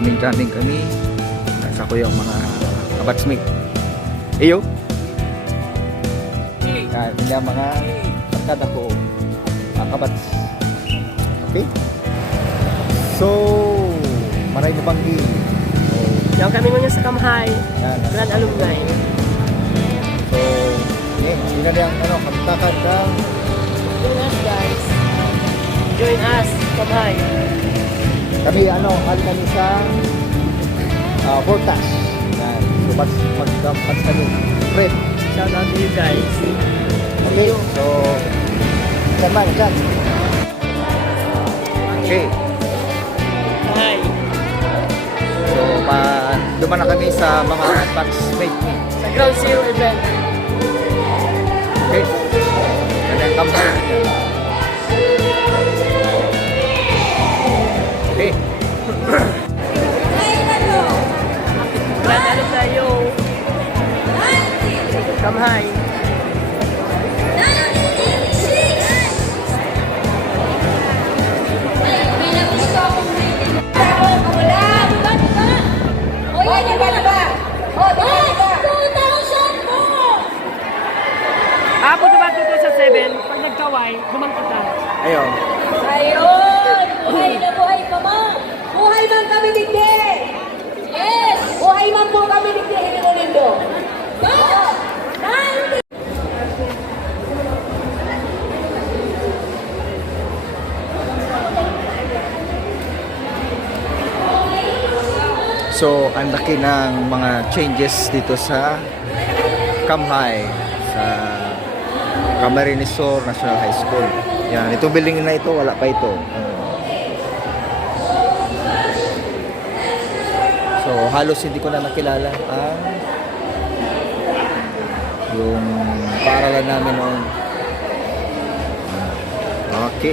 jamming kami. Nasa ko yung mga kabatsmate. Iyo. Yan, yung mga pagkada ko. Mga kabats. Okay? So, maray na banggi. Yang kami muna sa Kamhay, Yan. Grand Alumni. So, hindi na yung kamtakan ng Join us guys. Join us, Kamhay. kami hali kami sa Voltas. Yan. So, mag kami. Fred. Shout out to you guys. Okay. So, saan man, saan? Okay. Hi. So, duman na kami sa mga batchmate ni. Sa Ground Zero event. Okay. Yan ang kamay. Okay. Grand Alumni yo. Kamhay. Ako diba dito sa 7, pag nagkaway, bumangkot na. Ayun. Ayun! Buhay na buhay pa man! Buhay man kami digdi! Yes! Buhay man po kami digdi, hindi mo lindo. So, ang laki ng mga changes dito sa Kamhay, sa Camarines Sur National High School. Yan, itong building na ito, wala pa ito. So, halos hindi ko na nakilala ang yung paaralan namin noon. Okay.